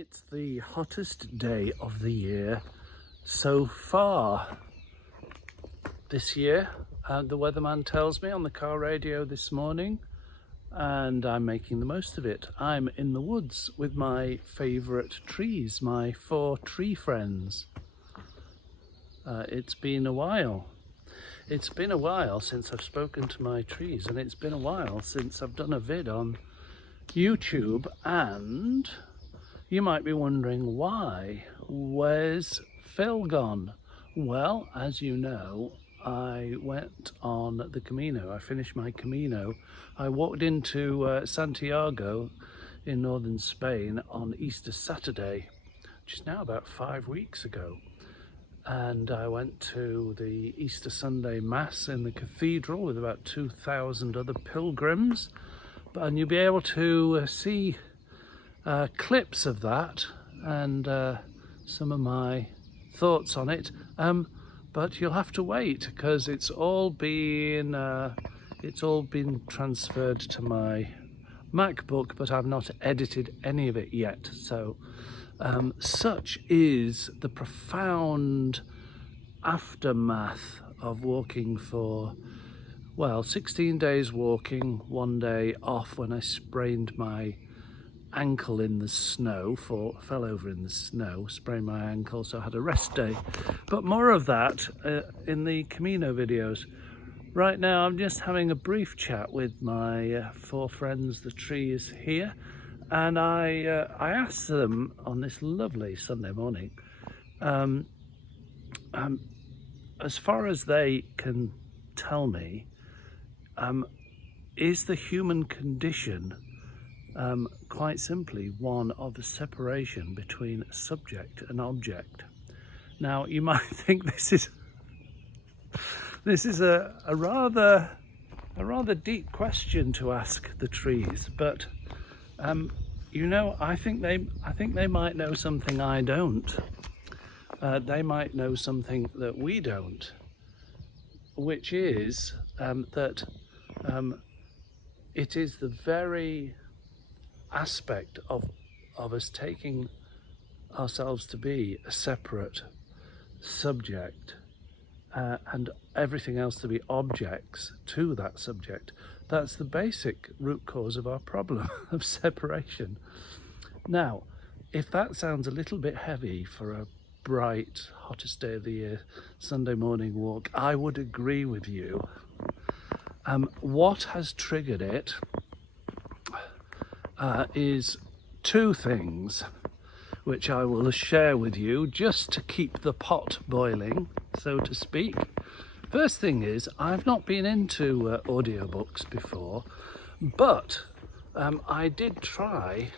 It's the hottest day of the year so far this year. The weatherman tells me on the car radio this morning, and I'm making the most of it. I'm in the woods with my favourite trees, my 4 tree friends. It's been a while. It's been a while since I've spoken to my trees, and it's been a while since I've done a vid on YouTube, and you might be wondering why. Where's Phil gone? Well, as you know, I went on the Camino. I finished my Camino. I walked into Santiago in northern Spain on Easter Saturday, which is now about 5 weeks ago. And I went to the Easter Sunday Mass in the cathedral with about 2,000 other pilgrims. And you'll be able to see clips of that and some of my thoughts on it, but you'll have to wait because it's all been transferred to my MacBook, but I've not edited any of it yet. So such is the profound aftermath of walking for 16 days walking, 1 day off when I sprained my ankle in the snow, fell over in the snow, sprained my ankle, so I had a rest day. But more of that in the Camino videos. Right now I'm just having a brief chat with my 4 friends, the trees here, and I asked them on this lovely Sunday morning, as far as they can tell me, is the human condition quite simply one of a separation between subject and object? Now, you might think this is a rather deep question to ask the trees, but you know, I think they might know something I don't. They might know something that we don't, which is that it is the very aspect of us taking ourselves to be a separate subject and everything else to be objects to that subject. That's the basic root cause of our problem of separation. Now, if that sounds a little bit heavy for a bright, hottest day of the year Sunday morning walk, I would agree with you. What has triggered it is 2 things, which I will share with you just to keep the pot boiling, so to speak. First thing is, I've not been into audiobooks before, but I did try,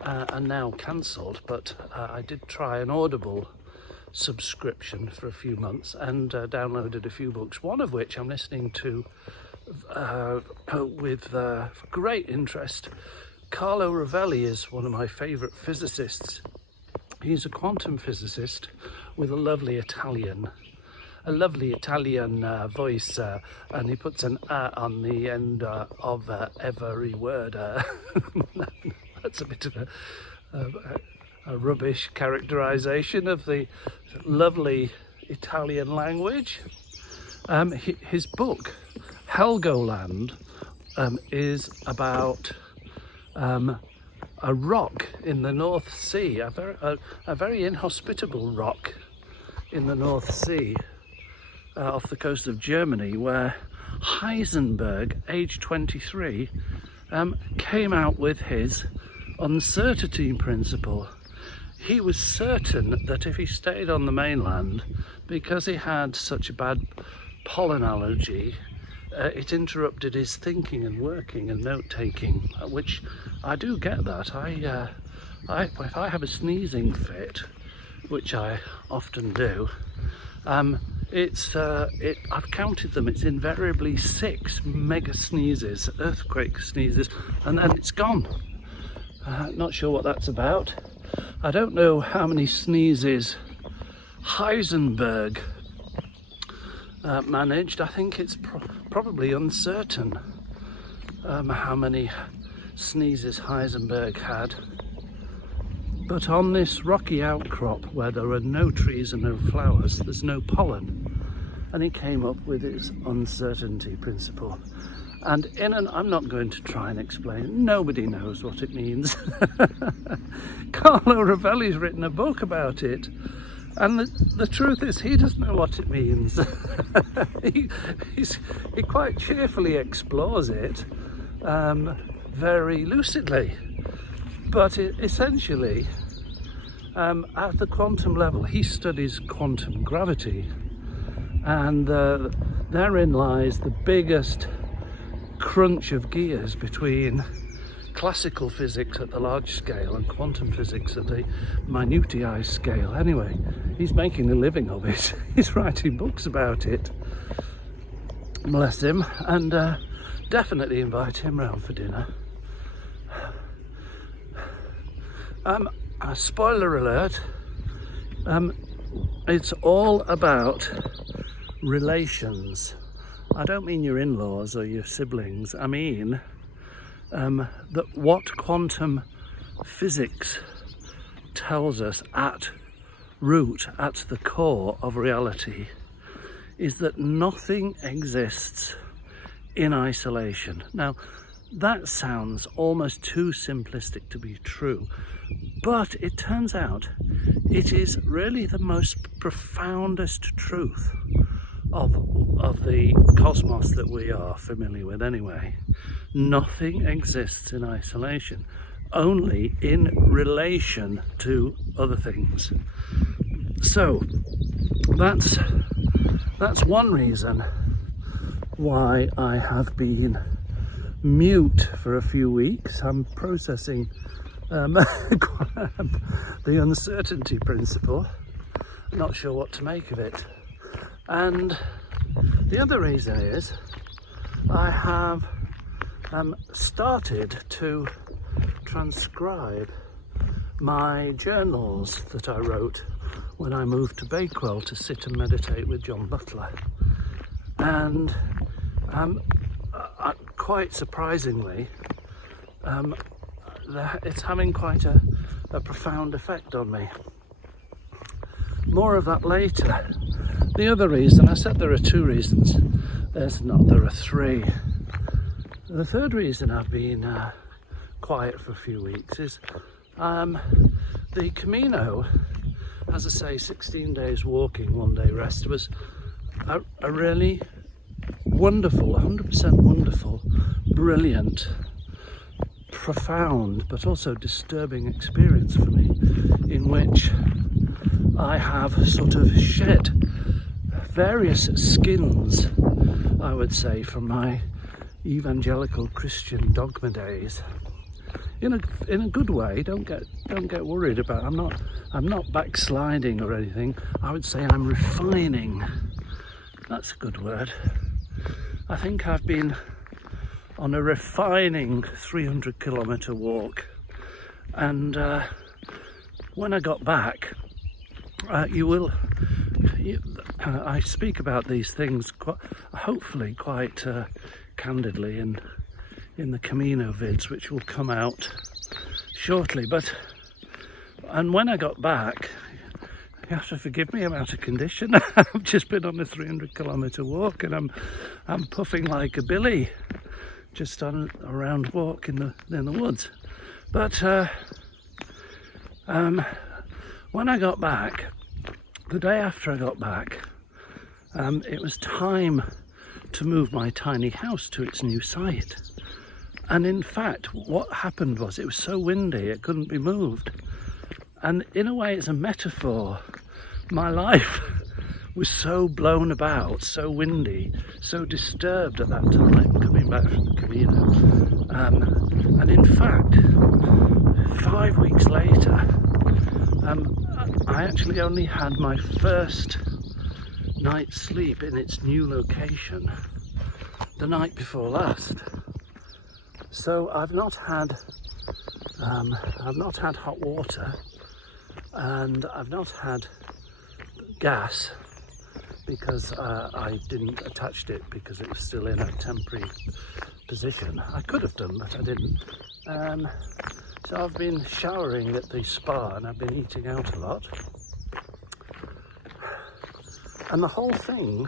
and now cancelled, but I did try an Audible subscription for a few months and downloaded a few books, one of which I'm listening to with great interest. Carlo Rovelli is one of my favourite physicists. He's a quantum physicist with a lovely Italian voice, and he puts an on the end of every word. That's a bit of a rubbish characterization of the lovely Italian language. His book Helgoland is about a rock in the North Sea, a very inhospitable rock in the North Sea off the coast of Germany, where Heisenberg, age 23, came out with his uncertainty principle. He was certain that if he stayed on the mainland, because he had such a bad pollen allergy, it interrupted his thinking and working and note-taking, which I do get that. If I have a sneezing fit, which I often do, I've counted them, it's invariably 6 mega sneezes, earthquake sneezes, and then it's gone. Not sure what that's about. I don't know how many sneezes Heisenberg managed. I think it's probably uncertain how many sneezes Heisenberg had. But on this rocky outcrop where there are no trees and no flowers, there's no pollen. And he came up with his uncertainty principle. And I'm not going to try and explain it. Nobody knows what it means. Carlo Rovelli's written a book about it. And the truth is, he doesn't know what it means. he quite cheerfully explores it very lucidly. But essentially, at the quantum level, he studies quantum gravity. And therein lies the biggest crunch of gears between classical physics at the large scale and quantum physics at the minutiae scale. Anyway, he's making a living of it. He's writing books about it. Bless him. And definitely invite him round for dinner. Spoiler alert, it's all about relations. I don't mean your in-laws or your siblings. I mean that what quantum physics tells us at root, at the core of reality, is that nothing exists in isolation. Now, that sounds almost too simplistic to be true, but it turns out it is really the most profoundest truth of the cosmos that we are familiar with anyway. Nothing exists in isolation, only in relation to other things. So that's one reason why I have been mute for a few weeks. I'm processing the uncertainty principle. Not sure what to make of it. And the other reason is I have started to transcribe my journals that I wrote when I moved to Bakewell to sit and meditate with John Butler. And quite surprisingly, it's having quite a profound effect on me. More of that later. The other reason, I said there are two reasons. There are three. The third reason I've been quiet for a few weeks is the Camino, as I say, 16 days walking, 1 day rest, was a really wonderful, 100% wonderful, brilliant, profound, but also disturbing experience for me, in which I have sort of shed various skins, I would say, from my evangelical Christian dogma days. In a good way. Don't get worried about. I'm not backsliding or anything. I would say I'm refining. That's a good word. I think I've been on a refining 300-kilometre walk, and when I got back, I speak about these things hopefully quite candidly in the Camino vids, which will come out shortly. And when I got back, you have to forgive me, I'm out of condition. I've just been on a 300-kilometre walk, and I'm puffing like a billy, just on a round walk in the woods. But when I got back, the day after I got back, it was time to move my tiny house to its new site. And in fact, what happened was it was so windy it couldn't be moved. And in a way, it's a metaphor. My life was so blown about, so windy, so disturbed at that time, coming back from the Camino. And in fact, 5 weeks later, I actually only had my first night's sleep in its new location the night before last. So I've not had hot water, and I've not had gas because I didn't attach it because it was still in a temporary position. I could have done, but I didn't. So I've been showering at the spa and I've been eating out a lot. And the whole thing,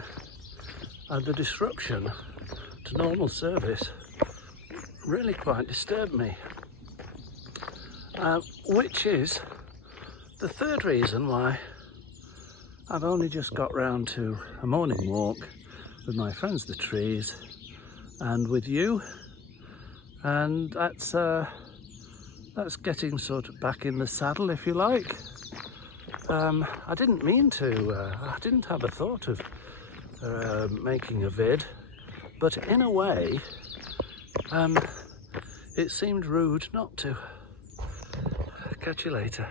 the disruption to normal service, really quite disturbed me. Which is the third reason why I've only just got round to a morning walk with my friends the trees and with you, and that's getting sort of back in the saddle, if you like. I didn't mean to, I didn't have a thought of making a vid, but in a way it seemed rude not to. Catch you later.